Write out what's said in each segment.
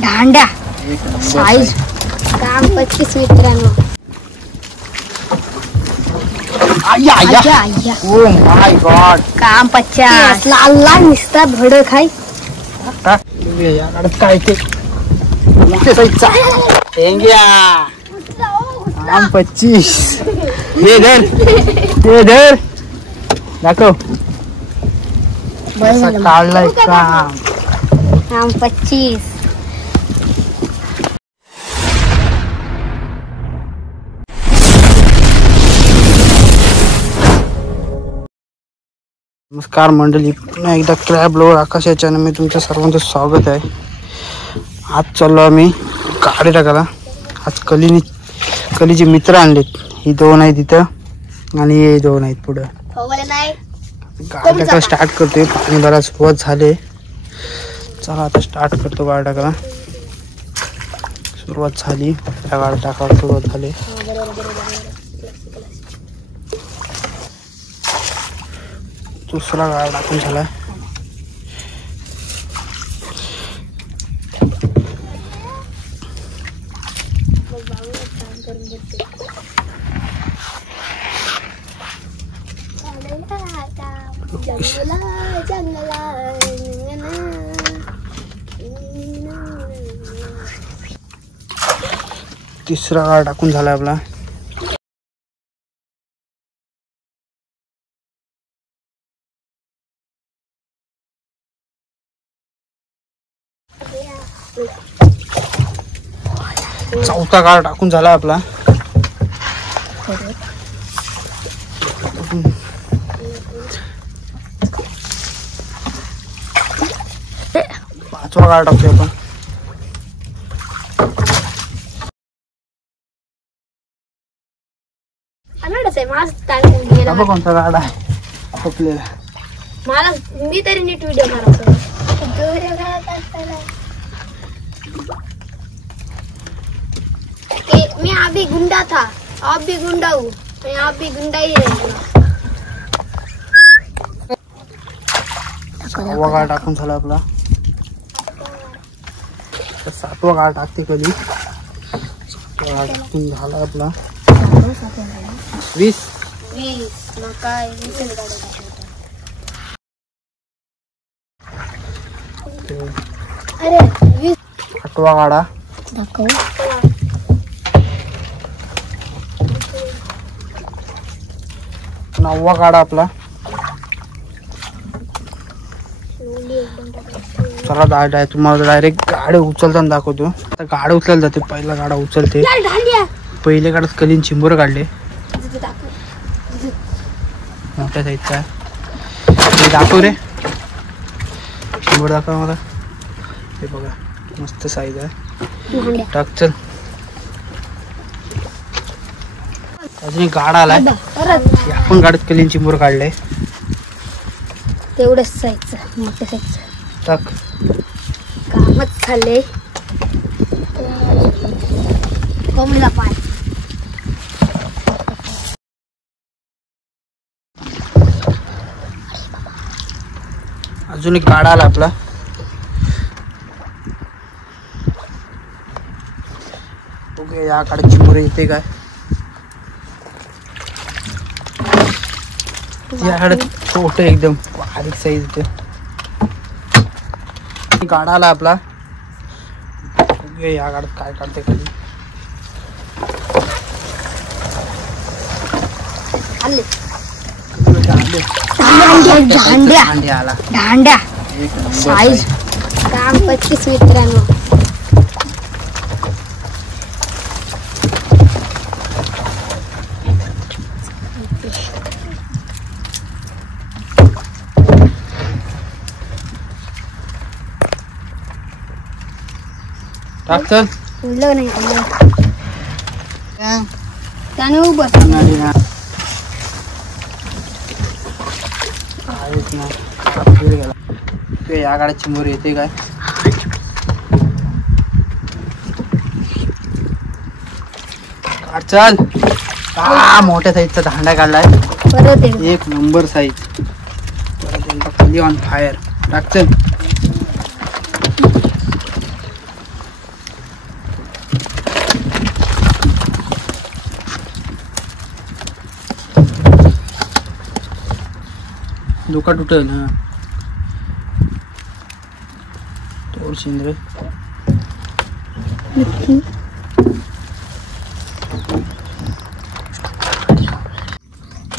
दांड्या size काम 25 मित्रांनो. ओ my God काम 50 लाल लाल निसता भड खाई. काय ते मोठे साईजचा टेंग्या काम 25. हे धर दाखव काढलाय काम 25. नमस्कार मंडळी, पुन्हा एकदा क्रॅब लोड आकाश या चॅनल मी तुमच्या सर्वांचं स्वागत आहे. आज चाललो आम्ही गाडी टाकायला. आज कलीचे मित्र आणलेत. ही 2 आहेत तिथं आणि हे 2 आहेत पुढं. गाडी टाकायला स्टार्ट करतोय. पाणी भरायला सुरुवात झाले. चला आता स्टार्ट करतो गाडी टाकायला. सुरुवात झाली. त्या गाडी टाकायला सुरुवात झाली. दुसरा गाडा टाकून झाला. तिसरा गाडा टाकून झाला आपला. चौथा गाडा टाकून झाला आपला. 5वा गाडा टाकतोय आपण. कोणता गाडा आहे आपल्याला? मला मी तरी नीट व्हिडिओ मारायचा. मैं अभी गुंडा था, आप भी गुंडा हूँ, मैं आप भी गुंडा ही रहेगा. 6वा गाडा टाकून झाला आपला. 7वा गाडा टाकते कधी. 7वा गाडा टाकून झाला आपला. 20 मग काय 20 अरे 20. 8वा गाडा दाखव. 9वा गाडा आपला. चला तुम्हाला डायरेक्ट गाडी उचलताना दाखवतो. आता गाडी उचलायला जाते. पहिला गाडा उचलते. पहिले गाड्यात कलीन चिंबोर काढले मोठ्या साईजचा. दाखव रे चिंबोर दाखव मला. हे बघा मस्त साईज आहे. टाक चल. अजून एक गाडा आलाय. आपण गाडीत कलीन चिंबोर काढले तेवढंच साईजचं मोठ्या साईजचं. टाक. कामच खाल्ले. कोंबडीला पाय. अजून एक गाडा आला आपला. ओके या गाडीची चिंबोरे येते काय? या गाडीत छोटे एकदम बारीक साईज येते. गाडा आला आपला. या गाडीत काय काढते कधी. दांड्या साईज काम 25 मित्रांनो. टाक चल. उडलं नाही त्याने उभं या गाड्यात चिंबोर येते काय? चल. मोठ्या साईजचा दांडा काढलाय. 1 नंबर साईज. कली ऑन फायर. टाक चल. धोका तुटेल ना. तोड शिंद्रे.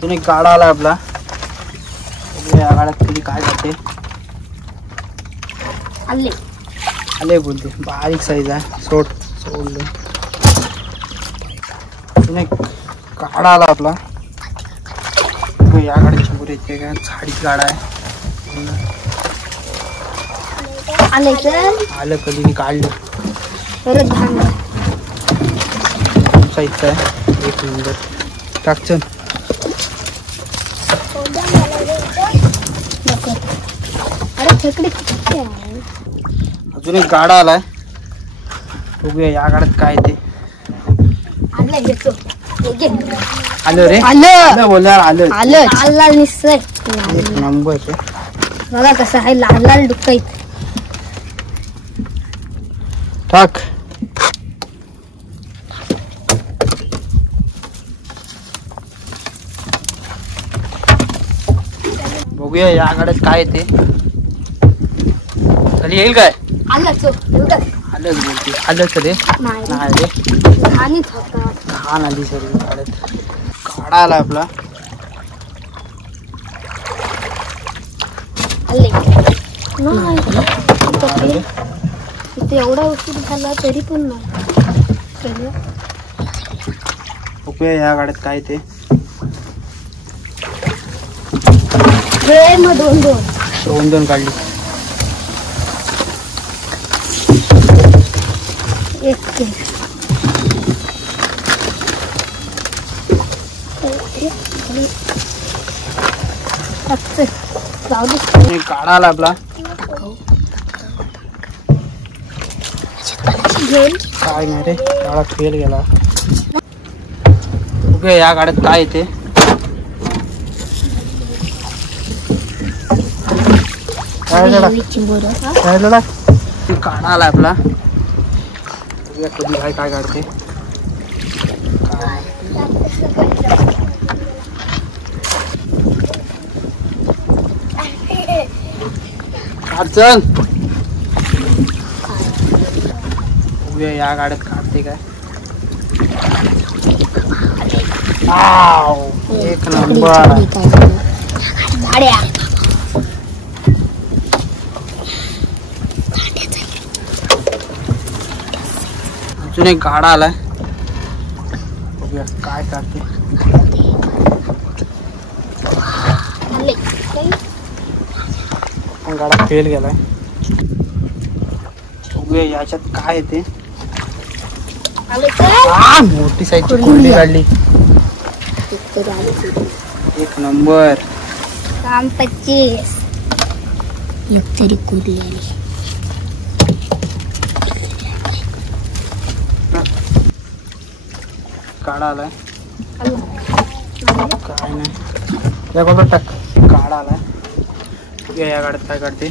तुम्ही गाडा आला आपला. या गाड्यात कधी काय करते. आले आले बोलते. बारीक साईज आहे. सोडले. तुम्ही गाडा आला आपला. या गाडीची पुरे येते का. झाडीच गाडा आहे. आले चल. आलं कधी काढलं. परत धान साईजचा आहे. एक नंबर. टाक चल. अरे खेकडे अजून एक गाडा आलाय. बघूया या गाड्यात काय ते. आले घेतो. आलं रे. आलं बोलणार आलं. लाल लाल निसतंय. एक नंबर रे. बघा कसं आहे लाल लाल डुक्कत. टाक. बघूया या गाड्यात काय ते. खाली येईल काय. आलं आलं बोलते. आलं रे. नाही रे. घाणीत होता. घाण आली सर्व गाड्यात. गाडा आला आपला. आले नाही इथे एवढा उशीर झाला तरी पण नाही. बघूया या गाड्यात काय ते. मग दोन काढली. एक गाडा आला आपला. काय नाही रे. गाडा फेल गेला. ओके या गाड्यात काय येते. गाडा आला आपला. कधी काय काढते. चल. या गाड्यात काढते काय. एक नंबर. अजून एक गाडा आलाय. बघूया काय काढते. गाडा फेल गेलाय. बघूया याच्यात काय येते. मोठी साईजची कुंडी काढली. एक नंबर. काम 25 एक तरी कुर्ली आली. काढा आलाय. काय नाही या बाबा टाक. काढा आलाय. या गाड्यात काय काढते.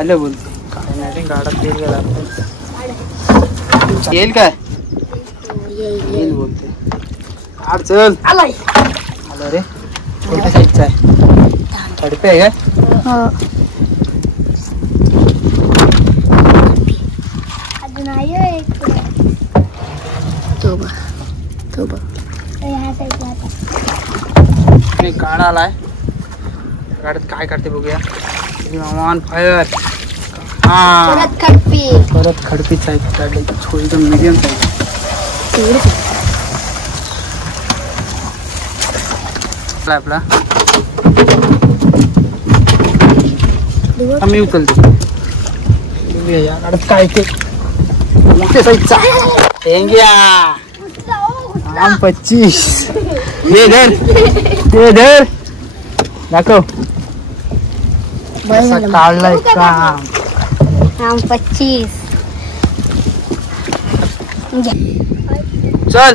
आलं बोलते. काय नाही रे. गाडा फेल गेला. येईल काय. येईल बोलते. काढ चल. आलं रे. कोणत्या साईजचा आहे. तडपे आहे काय. गाडा आलाय. गाड्यात काय करते बघूया. On fire. परत खडपी साईज काढली. एकदम मीडियम साईज आपला. मी उचलते. या गाड्यात काय ते. मोठ्या साईजचा. आम 25. हे धर. दाखव. काढलाय काम. आम 25. चल.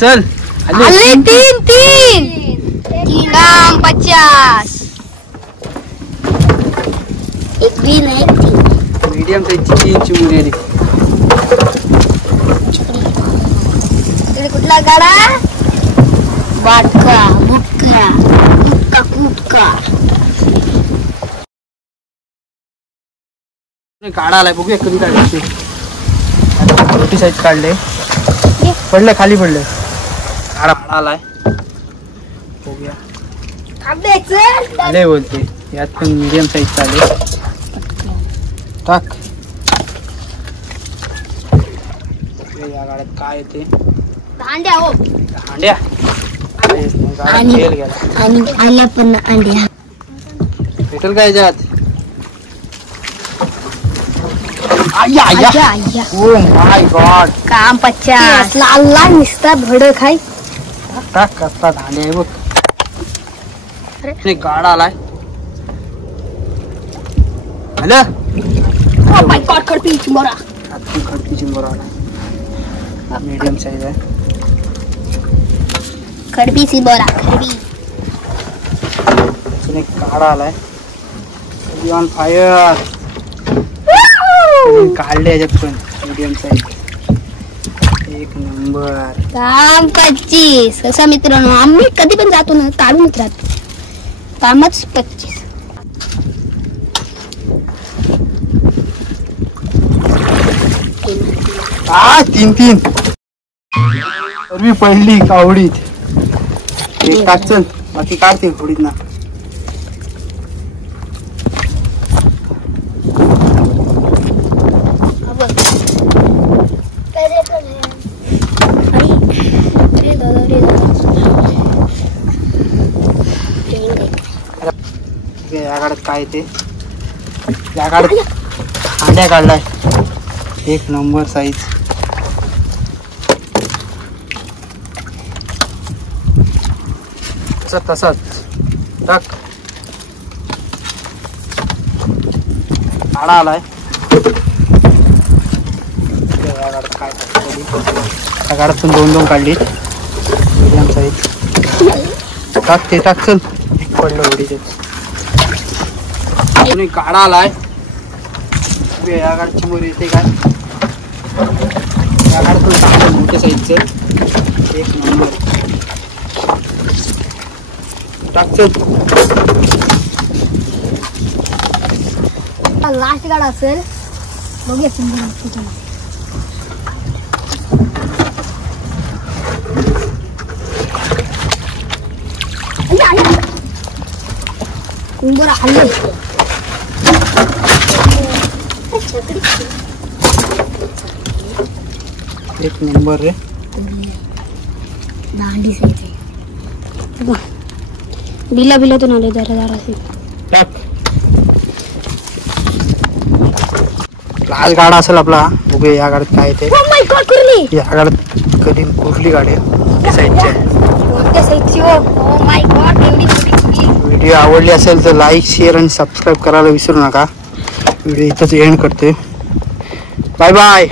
चल. तीन आम 50. एक बी नाही एक तीन. मीडियम साईजची 3 चिमुरी आली. इकडे कुठला गाडा? बाटका बुटका कुटका कुटका. काढा आलाय, बघूया कधी काढायची. मोठी साईज काढले, पडले खाली पडले. काढा आलाय, बघूया. आले बोलते. यात पण मीडियम साईज चालेल. टाक. या गाड्यात काय येते? अंड्या हो. अंड्या आणि आल्या पण अंड्या भेटेल काय याच्यात? ओ माय गॉड, काम 50 लाल लाल निसता भड खाई. टाक कसला धांडे आहे बघ. अरे गाडा आलाय. Hello, O my God, खडपी चिंबोरा. खडपी चिंबोरा आलाय. मीडियम साईज आहे. खडपी चिंबोरा खडपी. एक गाडा आलाय. On fire. काढले याच्यात पण मीडियम साईज. एक नंबर. काम 25. असं मित्रांनो, आम्ही कधी पण जातो ना काढूनच राहतो. कामच 25. तीन तीन मी पहिली कावडीत. एक टाक चल, बाकी काढते होडीत ना. या गाड्यात काय ते? या गाड्यात अंड्या काढलाय. एक नंबर साईज. तसाच टाक. काढा आलाय. या गाड्यात काय या गाड्यात पण 2-2 काढली. Medium size. टाक ते टाक चल. पडलं होडीचे. काढा आलाय. या गाडची मोर येते काय? या गाड्यातून चांगलं मोठ्या साईजचं. एक नंबर. टाक चल. लास्ट गाडा असेल, बघूया. कुंबोरा हल्ले. एक नंबर रे. दांडी साईज. बिला बिलातून आले जरा जरा असेल. टाक. लाल गाडा असेल आपला. बघूया या गाड्यात काय येते. ओ माय गॉड, कुर्ली. या गाड्यात कधी कुर्ली गाडी साईजची आहे. मोठ्या साईजची. ओ माय गॉड, एवढी मोठी कुर्ली. व्हिडिओ आवडली असेल तर लाईक, शेअर आणि सबस्क्राईब करायला विसरू नका. व्हिडिओ इथंच एंड करते. Bye bye.